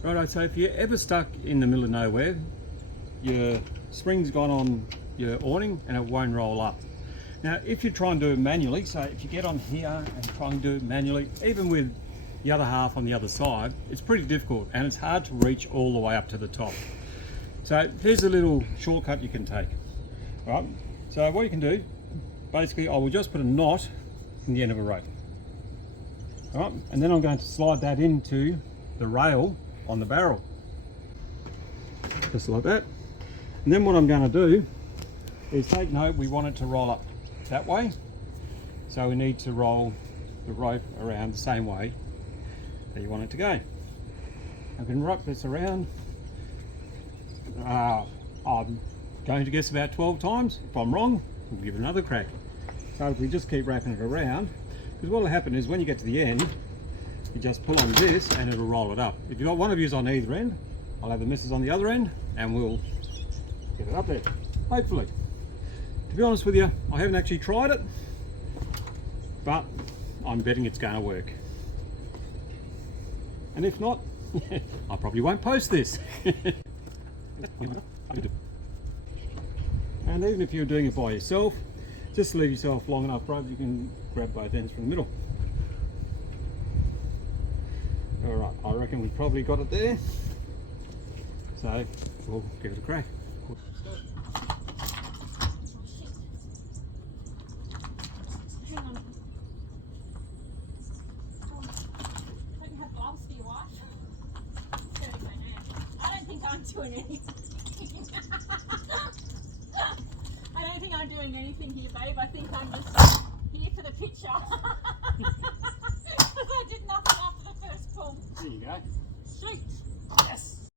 Righto, so if you're ever stuck in the middle of nowhere, your spring's gone on your awning and it won't roll up. Now, if you try and do it manually, so if you get on here and try and do it manually, even with the other half on the other side, it's pretty difficult and it's hard to reach all the way up to the top. So here's a little shortcut you can take. Right, so what you can do, basically I will just put a knot in the end of a rope. All right, and then I'm going to slide that into the rail on the barrel. Just like that. And then what I'm going to do is take note, we want it to roll up that way. So we need to roll the rope around the same way that you want it to go. I can wrap this around. I'm going to guess about 12 times. If I'm wrong, we'll give it another crack. So if we just keep wrapping it around, because what will happen is when you get to the end, you just pull on this and it'll roll it up. If you've got one of yous on either end, I'll have the missus on the other end and we'll get it up there, hopefully. To be honest with you, I haven't actually tried it, but I'm betting it's going to work. And if not, I probably won't post this. And even if you're doing it by yourself, just leave yourself long enough rope, you can grab both ends from the middle. Alright, I reckon we've probably got it there. So we'll give it a crack. Hang on. Don't you have gloves for your wife? I don't think I'm doing anything. I don't think I'm doing anything here, babe. I think I'm just here for the picture. Because I did nothing after the first pull. There you go.